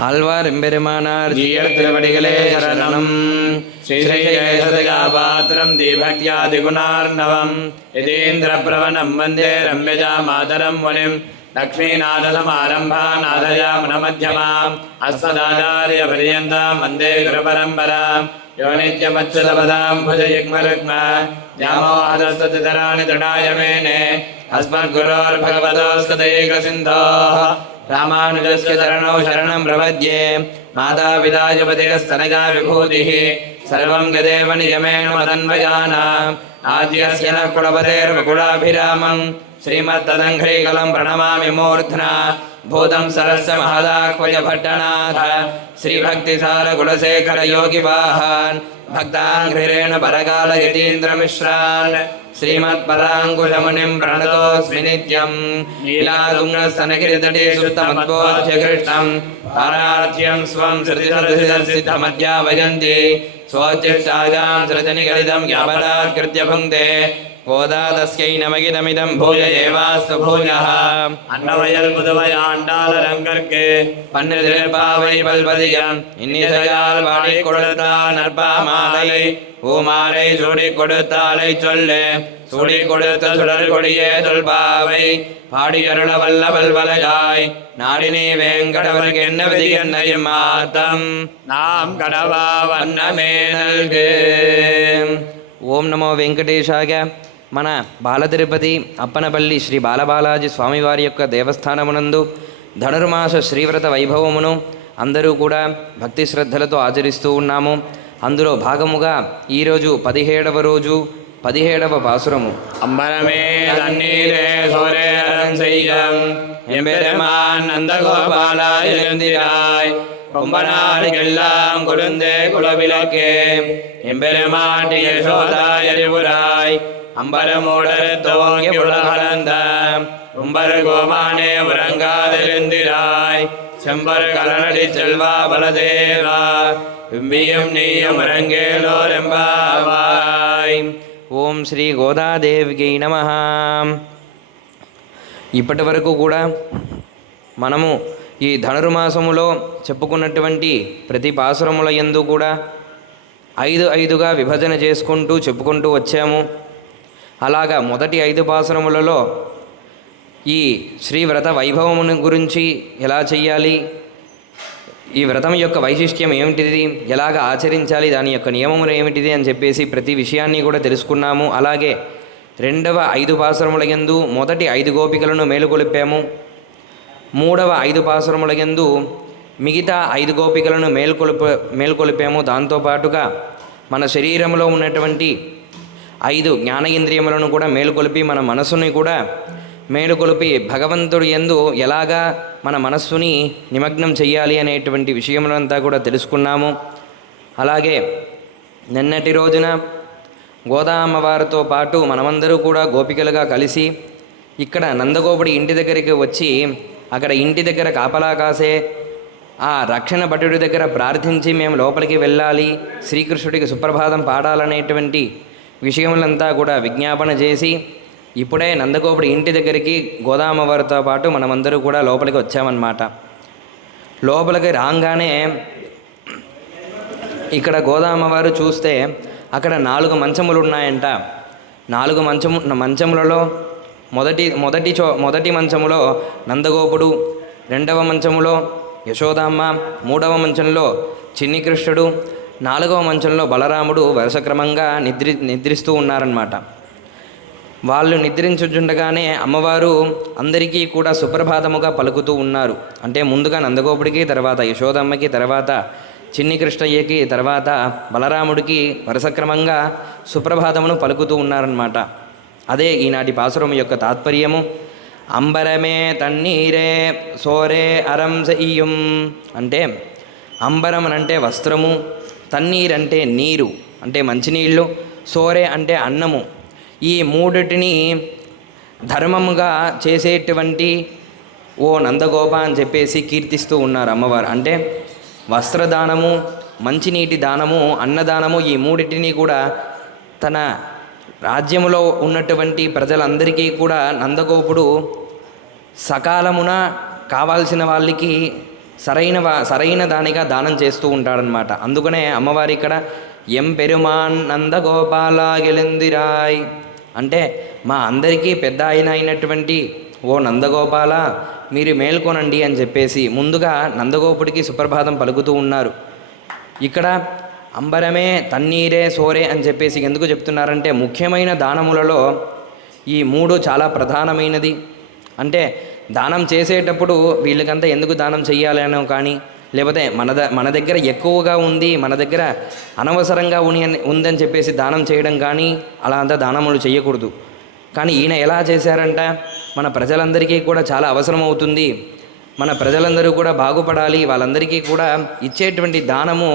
ஆழ்வார் எம்பெருமானார் ஜீயர் திருவடிகளே சரணம். ஸ்ரீசைலேசதயாபாத்திரம் தீபக்தியாதிகுணார்ணவம் யதீந்திர பிரவணம் வந்தே ரம்யஜா மாதரம் முனிம் லக்ஷ்மீநாதசமாரம்பா நாதயாமுனமध्यமாம் அஸ்மதாச்சார்ய பர்யந்தாம் வந்தே குருபரம்பராம். யோ நித்யமच्युतपदां भुजयुग्मरुग्म व्यामोहतस्तदितराणि तृणाय मेने अस्मद्गुरोर्भगवतोऽस्य दैकसिन्धोः रामानुजस्य चरणौ शरणं प्रपद्ये. मातापिता च पतिकस्तनया विभूतिः सर्वं यदेव नियमेन मदन्वयानाम्. आद्यस्य नः कुलपतेर्वकुलाभिरामं श्रीमत्तदङ्घ्रीकलं प्रणमामि मूर्ध्ना. भूतं सरस्य महदाह्वय भट्टनाथ श्रीभक्तिसार कुलशेखर योगिवाहान् भक्ताङ्घ्रिरेण परकाल यतीन्द्रमिश्रान् श्रीमत्पदाङ्कुशमुनिं प्रणतोऽस्मि नित्यं. नीलातुङ्गस्तनगिरितटे सुतमद्बोध्यकृष्णं पारार्थ्यं स्वं श्रुतिसदसिद्धमध्यापयन्ति. स्वोच्चिष्टायां सृजनिगलितं यावदात्कृत्य भुङ्क्ते. गोदातस्यै नमगिदमिदं भूय एवास्तु भूयः. अन्नवयल पुदवयाण्डालरङ्गर्के पन्निर्पावै पल्पदियम् இன்னிசையால் வாடி கொடுத்தால் நற்பாமாலை பூமாலை சூடி கொடுத்தாலை சொல்லு. சூடி கொடுத்த சுடர் கொடியே தொல்பாவை பாடியருள வல்ல வல்வலையாய் நாடினே வேங்கடவருக்கு என்ன விதி என்னையும் மாத்தம் நாம் கடவா வண்ணமே நல்கு. ఓం నమో వెంకటేశాయ. మన బాలతిరుపతి అప్పనపల్లి శ్రీ బాలబాలాజీ స్వామివారి యొక్క దేవస్థానమునందు ధనుర్మాస శ్రీవ్రత వైభవమును అందరూ కూడా భక్తి శ్రద్ధలతో ఆచరిస్తూ ఉన్నాము. అందులో భాగముగా ఈరోజు 17వ రోజు 17వ పాసురము. అంబరమే తన్నీరే సోరేరం செய்யம் எம்பெருமான் நந்தகோபாலாய் எழுந்திராய் கொம்பனாருக்கெல்லாம் கொழுந்தே குலவிளக்கே எம்பெருமாட்டி யசோதாய் அறிவுராய் அம்பரமூடர் துவங்கி உலகளந்த உம்பர் கோமானே உறங்காதிருந்திராய் செம்பர் கலனடி செல்வா பலதேவா விம்பியும் நீயும் உறங்கேலோரெம்பாவாய். ఓం శ్రీ గోదాదేవికి నమః. ఇప్పటి వరకు కూడా మనము ఈ ధనుర్మాసములో చెప్పుకున్నటువంటి ప్రతి పాసురముల యందు కూడా 5 విభజన చేసుకుంటూ చెప్పుకుంటూ వచ్చాము. అలాగా మొదటి 5 పాసురములలో ఈ శ్రీవ్రత వైభవమును గురించి ఎలా చెయ్యాలి, ఈ వ్రతం యొక్క వైశిష్ట్యం ఏమిటిది, ఎలాగ ఆచరించాలి, దాని యొక్క నియమములు ఏమిటిది అని చెప్పేసి ప్రతి విషయాన్ని కూడా తెలుసుకున్నాము. అలాగే రెండవ 5 పాసురముల యందు మొదటి 5 గోపికలను మేలుకొలిపాము. మూడవ 5 పాసురముల యందు మిగతా 5 గోపికలను మేల్కొలిపాము. దాంతోపాటుగా మన శరీరంలో ఉన్నటువంటి 5 జ్ఞానేంద్రియములను కూడా మేలుకొలిపి మన మనస్సుని కూడా మేలుకొలిపి భగవంతుడి యందు ఎలాగా మన మనస్సుని నిమగ్నం చెయ్యాలి అనేటువంటి విషయములంతా కూడా తెలుసుకున్నాము. అలాగే నిన్నటి రోజున గోదా అమ్మవారితో పాటు మనమందరూ కూడా గోపికలుగా కలిసి ఇక్కడ నందగోపుడి ఇంటి దగ్గరికి వచ్చి అక్కడ ఇంటి దగ్గర కాపలా కాసే ఆ రక్షణ భటుడి దగ్గర ప్రార్థించి మేము లోపలికి వెళ్ళాలి, శ్రీకృష్ణుడికి సుప్రభాతం పాడాలనేటువంటి విషయములంతా కూడా విజ్ఞాపన చేసి ఇప్పుడే నందగోపుడి ఇంటి దగ్గరికి గోదామ్మవారితో పాటు మనమందరూ కూడా లోపలికి వచ్చామన్నమాట. లోపలికి రాగానే ఇక్కడ గోదామ్మవారు చూస్తే అక్కడ 4 మంచములు ఉన్నాయంట. 4 మంచములలో మొదటి మంచములో నందగోపుడు, రెండవ మంచములో యశోదామ్మ, మూడవ మంచంలో చిన్ని కృష్ణుడు, 4వ మంచంలో బలరాముడు వరుసక్రమంగా నిద్రిస్తూ ఉన్నారన్నమాట. వాళ్ళు నిద్రించుండగానే అమ్మవారు అందరికీ కూడా సుప్రభాతముగా పలుకుతూ ఉన్నారు. అంటే ముందుగా నందగోపుడికి, తర్వాత యశోదమ్మకి, తర్వాత చిన్ని కృష్ణయ్యకి, తర్వాత బలరాముడికి వరుసక్రమంగా సుప్రభాతమును పలుకుతూ ఉన్నారన్నమాట. అదే ఈనాటి పాసురం యొక్క తాత్పర్యము. అంబరమే తన్నీరే సోరే అరం సెయ్యం అంటే అంబరం అంటే వస్త్రము, తన్నీరంటే నీరు అంటే మంచినీళ్ళు, సోరే అంటే అన్నము. ఈ మూడిటిని ధర్మముగా చేసేటువంటి ఓ నందగోప అని చెప్పేసి కీర్తిస్తూ ఉన్నారు అమ్మవారు. అంటే వస్త్రదానము, మంచినీటి దానము, అన్నదానము, ఈ మూడిటిని కూడా తన రాజ్యములో ఉన్నటువంటి ప్రజలందరికీ కూడా నందగోపుడు సకాలమున కావాల్సిన వాళ్ళకి సరైన దానిగా దానం చేస్తూ ఉంటాడనమాట. అందుకనే అమ్మవారి ఇక్కడ ఎం పెరుమాన్ నందగోపాల గెలిందిరాయ్ అంటే మా అందరికీ పెద్ద అయినటువంటి ఓ నందగోపాల మీరు మేల్కొనండి అని చెప్పేసి ముందుగా నందగోపుడికి సుప్రభాతం పలుకుతూ ఉన్నారు. ఇక్కడ అంబరమే తన్నీరే సోరే అని చెప్పేసి ఎందుకు చెప్తున్నారంటే ముఖ్యమైన దానములలో ఈ 3 చాలా ప్రధానమైనది. అంటే దానం చేసేటప్పుడు వీళ్ళకంతా ఎందుకు దానం చెయ్యాలనో కానీ, లేకపోతే మన దగ్గర ఎక్కువగా ఉంది, మన దగ్గర అనవసరంగా ఉందని చెప్పేసి దానం చేయడం కానీ అలా అంతా దానములు చేయకూడదు. కానీ ఈయన ఎలా చేశారంట, మన ప్రజలందరికీ కూడా చాలా అవసరం అవుతుంది, మన ప్రజలందరూ కూడా బాగుపడాలి, వాళ్ళందరికీ కూడా ఇచ్చేటువంటి దానము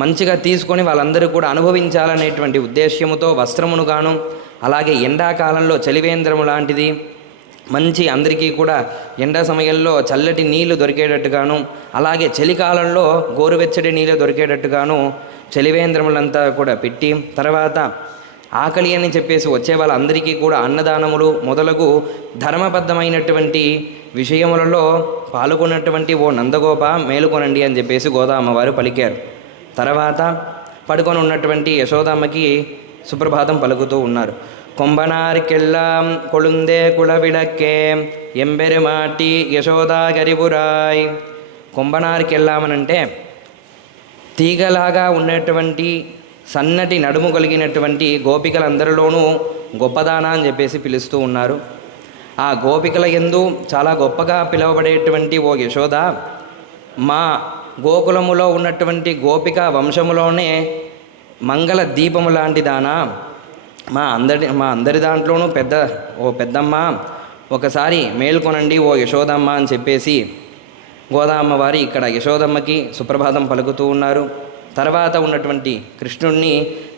మంచిగా తీసుకొని వాళ్ళందరూ కూడా అనుభవించాలనేటువంటి ఉద్దేశ్యముతో వస్త్రమును గాను, అలాగే ఎండాకాలంలో చలివేంద్రము లాంటిది మంచి అందరికీ కూడా ఎండా సమయంలో చల్లటి నీళ్లు దొరికేటట్టుగాను, అలాగే చలికాలంలో గోరువెచ్చటి నీళ్ళు దొరికేటట్టుగాను చలివేంద్రములంతా కూడా పెట్టి, తర్వాత ఆకలి అని చెప్పేసి వచ్చే వాళ్ళందరికీ కూడా అన్నదానములు మొదలగు ధర్మబద్ధమైనటువంటి విషయములలో పాల్గొన్నటువంటి ఓ నందగోప మేలుకొనండి అని చెప్పేసి గోదామ్మవారు పలికారు. తర్వాత పడుకొని ఉన్నటువంటి యశోదమ్మకి సుప్రభాతం పలుకుతూ ఉన్నారు. கொம்பனார்க்கெல்லாம் கொழுந்தே குளவிளக்கே ఎంబెరుమాటి యశోదా గరిబురాయ్. కొంబనార్కెళ్ళామనంటే తీగలాగా ఉన్నటువంటి సన్నటి నడుము కలిగినటువంటి గోపికలందరిలోనూ గొప్పదానా అని చెప్పేసి పిలుస్తూ ఉన్నారు. ఆ గోపికల యందు చాలా గొప్పగా పిలువబడేటువంటి ఓ యశోద, మా గోకులములో ఉన్నటువంటి గోపిక వంశములోనే మంగళ దీపము లాంటి దానా, మా అందరి దాంట్లోనూ పెద్దమ్మ ఒకసారి మేల్కొనండి ఓ యశోదమ్మ అని చెప్పేసి గోదామ్మవారి ఇక్కడ యశోదమ్మకి సుప్రభాతం పలుకుతూ ఉన్నారు. తర్వాత ఉన్నటువంటి కృష్ణుణ్ణి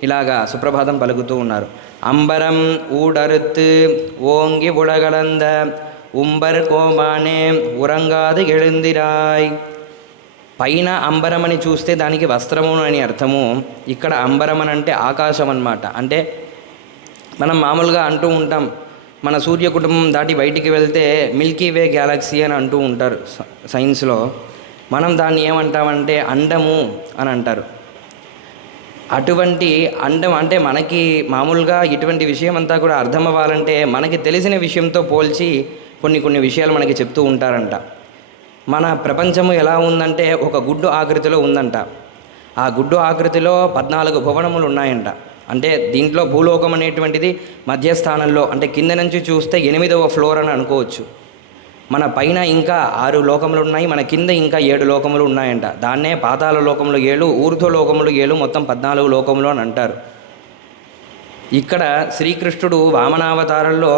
ఇలాగా సుప్రభాతం పలుకుతూ ఉన్నారు. అంబరం ఊడరుతు ఓంగి ఉడగలంద ఉంబర్ కోమానే ఉరంగాది గెళుందిరాయ్. పైన అంబరమని చూస్తే దానికి వస్త్రము అని అర్థము. ఇక్కడ అంబరమని అంటే ఆకాశం అన్నమాట. అంటే మనం మామూలుగా అంటూ ఉంటాం, మన సూర్య కుటుంబం దాటి బయటికి వెళ్తే మిల్కీ వే గ్యాలక్సీ అని అంటూ ఉంటారు సైన్స్లో. మనం దాన్ని ఏమంటామంటే అండము అని అంటారు. అటువంటి అండం అంటే మనకి మామూలుగా ఇటువంటి విషయం అంతా కూడా అర్థం అవ్వాలంటే మనకి తెలిసిన విషయంతో పోల్చి కొన్ని విషయాలు మనకి చెప్తూ ఉంటారంట. మన ప్రపంచము ఎలా ఉందంటే ఒక గుడ్డు ఆకృతిలో ఉందంట. ఆ గుడ్డు ఆకృతిలో 14 భువనములు ఉన్నాయంట. అంటే దీంట్లో భూలోకం అనేటువంటిది మధ్యస్థానంలో, అంటే కింద నుంచి చూస్తే 8వ ఫ్లోర్ అని అనుకోవచ్చు. మన పైన ఇంకా 6 లోకములు ఉన్నాయి, మన కింద ఇంకా 7 లోకములు ఉన్నాయంట. దాన్నే పాతాళ లోకములు 7, ఊర్ధ్వ లోకములు 7, మొత్తం 14 లోకములు అని అంటారు. ఇక్కడ శ్రీకృష్ణుడు వామనావతారంలో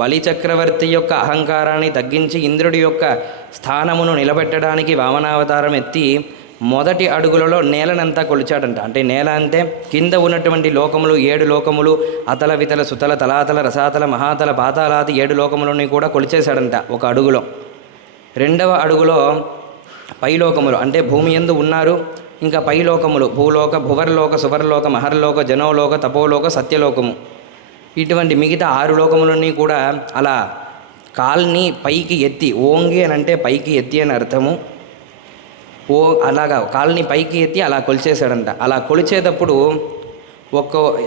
బలిచక్రవర్తి యొక్క అహంకారాన్ని తగ్గించి ఇంద్రుడి యొక్క స్థానమును నిలబెట్టడానికి వామనావతారం ఎత్తి మొదటి అడుగులలో నేలనంతా కొలిచాడంట. అంటే నేల అంటే కింద ఉన్నటువంటి లోకములు 7 లోకములు, అతల వితల సుతల తలాతల రసాతల మహాతల పాతాలాది 7 లోకములని కూడా కొలిచేశాడంట ఒక అడుగులో. రెండవ అడుగులో పైలోకములు అంటే భూమి యందు ఉన్నారు, ఇంకా పైలోకములు భూలోక, భువర్లోక, సువర్లోక, మహర్లోక, జనోలోక, తపోలోక, సత్యలోకము, ఇటువంటి మిగతా 6 లోకములని కూడా అలా కాల్ని పైకి ఎత్తి, ఓంగి అని అంటే పైకి ఎత్తి అని అర్థము. అలాగా కాల్ని పైకి ఎత్తి అలా కొలిచేశాడంట. అలా కొలిచేటప్పుడు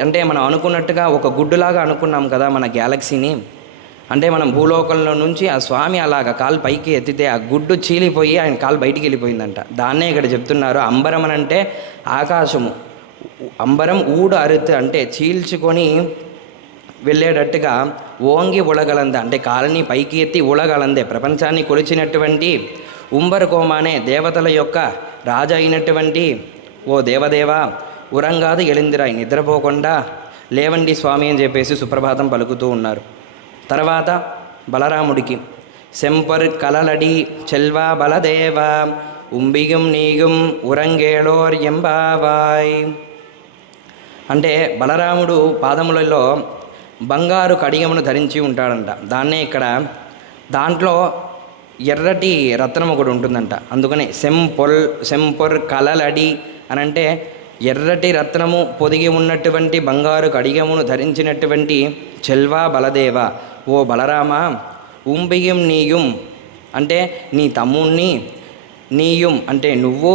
అంటే మనం అనుకున్నట్టుగా ఒక గుడ్డులాగా అనుకున్నాం కదా మన గ్యాలక్సీని. అంటే మనం భూలోకంలో నుంచి ఆ స్వామి అలాగా కాలు పైకి ఎత్తితే ఆ గుడ్డు చీలిపోయి ఆయన కాలు బయటికి వెళ్ళిపోయిందంట. దాన్నే ఇక్కడ చెప్తున్నారు. అంబరం అని అంటే ఆకాశము, అంబరం ఊడు అరుతు అంటే చీల్చుకొని వెళ్ళేటట్టుగా, ఓంగి ఉలగలంద అంటే కాలని పైకి ఎత్తి ఉలగలందే ప్రపంచాన్ని కొలిచినటువంటి ఉంబరకోమానే దేవతల యొక్క రాజు అయినటువంటి ఓ దేవదేవ ఉరంగాదు ఎలిందిరాయి నిద్రపోకుండా లేవండి స్వామి అని చెప్పేసి సుప్రభాతం పలుకుతూ ఉన్నారు. తర్వాత బలరాముడికి సెంపర్ కలలడి చెల్వా బలదేవ ఉంబిగుం నీగుం ఉరంగేళోర్ ఎంబావాయ్. అంటే బలరాముడు పాదములలో బంగారు కడియమును ధరించి ఉంటాడంట. దాంట్లో ఎర్రటి రత్నం ఒకటి ఉంటుందంట. అందుకని సెంపొర్ కలలడి అని అంటే ఎర్రటి రత్నము పొదిగి ఉన్నటువంటి బంగారు కడిగమును ధరించినటువంటి చెల్వా బలదేవ ఓ బలరామ, ఉంబియం నీయుం అంటే నీ తమ్ముణ్ణి నీయుం అంటే నువ్వు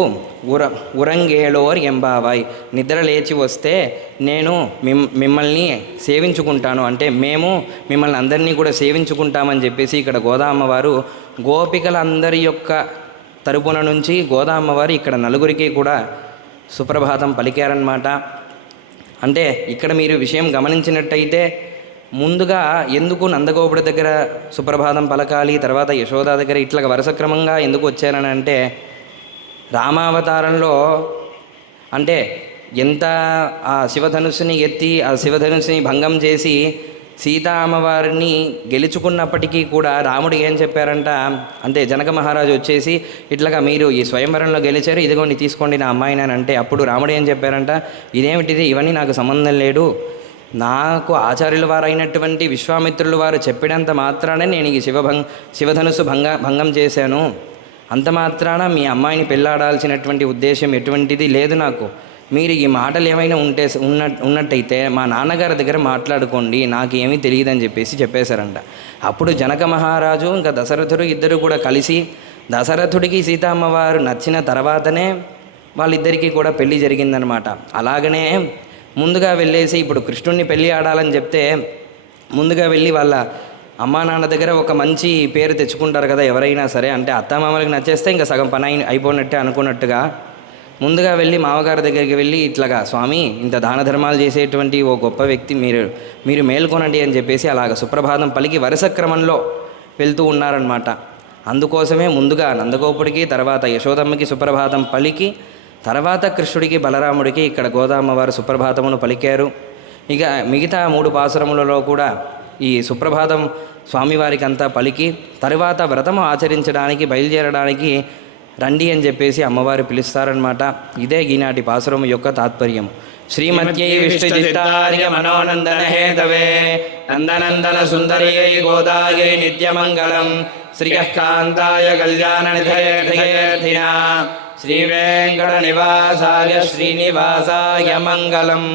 ఉరంగేళోర్ ఎంబావాయ్ నిద్ర లేచి వస్తే నేను మిమ్మల్ని సేవించుకుంటాను, అంటే మేము మిమ్మల్ని అందరినీ కూడా సేవించుకుంటామని చెప్పేసి ఇక్కడ గోదామ్మవారు గోపికలందరి యొక్క తరపున నుంచి గోదామ్మవారు ఇక్కడ నలుగురికి కూడా సుప్రభాతం పలికారన్నమాట. అంటే ఇక్కడ మీరు విషయం గమనించినట్టయితే ముందుగా ఎందుకు నందగోపుడి దగ్గర సుప్రభాతం పలకాలి, తర్వాత యశోద దగ్గర ఇట్లా వరుస క్రమంగా ఎందుకు వచ్చారని అంటే రామావతారంలో అంటే ఎంత ఆ శివధనుస్సుని ఎత్తి ఆ శివధనుస్సుని భంగం చేసి సీతా అమ్మవారిని గెలుచుకున్నప్పటికీ కూడా రాముడు ఏం చెప్పారంట అంటే జనక మహారాజు వచ్చేసి ఇట్లాగా మీరు ఈ స్వయంవరంలో గెలిచారు, ఇదిగోండి తీసుకోండి నా అమ్మాయిని అని అంటే అప్పుడు రాముడు ఏం చెప్పారంట, ఇదేమిటిది, ఇవన్నీ నాకు సంబంధం లేదు, నాకు ఆచార్యుల వారు అయినటువంటి విశ్వామిత్రులు వారు చెప్పినంత మాత్రానే నేను ఈ శివధనుస్సు భంగం చేశాను, అంత మాత్రాన మీ అమ్మాయిని పెళ్ళాడాల్సినటువంటి ఉద్దేశం ఎటువంటిది లేదు నాకు, మీరు ఈ మాటలు ఏమైనా ఉన్నట్టయితే మా నాన్నగారి దగ్గర మాట్లాడుకోండి, నాకు ఏమీ తెలియదని చెప్పేసి చెప్పేశారంట. అప్పుడు జనక మహారాజు ఇంకా దశరథుడు ఇద్దరు కూడా కలిసి దశరథుడికి సీతమ్మవారు నచ్చిన తర్వాతనే వాళ్ళిద్దరికీ కూడా పెళ్ళి జరిగిందనమాట. అలాగనే ముందుగా వెళ్ళేసి ఇప్పుడు కృష్ణుడిని పెళ్ళి ఆడాలని చెప్తే ముందుగా వెళ్ళి వాళ్ళ అమ్మా నాన్న దగ్గర ఒక మంచి పేరు తెచ్చుకుంటారు కదా ఎవరైనా సరే, అంటే అత్తమామలకి నచ్చేస్తే ఇంకా సగం పని అయిపోయినట్టే అనుకున్నట్టుగా ముందుగా వెళ్ళి మామగారి దగ్గరికి వెళ్ళి ఇట్లాగా స్వామి ఇంత దాన ధర్మాలు చేసేటువంటి ఓ గొప్ప వ్యక్తి మీరు మేల్కొనండి అని చెప్పేసి అలాగ సుప్రభాతం పలికి వరుస క్రమంలో వెళ్తూ ఉన్నారనమాట. అందుకోసమే ముందుగా నందగోపుడికి, తర్వాత యశోదమ్మకి సుప్రభాతం పలికి, తర్వాత కృష్ణుడికి బలరాముడికి ఇక్కడ గోదామ్మవారు సుప్రభాతమును పలికారు. ఇక మిగతా 3 పాసురములలో కూడా ఈ సుప్రభాతం స్వామివారికి అంతా పలికి తరువాత వ్రతము ఆచరించడానికి బయలుదేరడానికి రండి అని చెప్పేసి అమ్మవారు పిలుస్తారనమాట. ఇదే ఈనాటి పాసురము యొక్క తాత్పర్యము. శ్రీమత్యై విష్ణుచిత్తార్య మనోనందన హేతవే నందనందన సుందర్యై గోదాయై నిత్యమంగళం శ్రియః కాంతాయ కళ్యాణ నిధయేర్థినా శ్రీవేంకట నివాసాయ శ్రీనివాసాయ మంగళం.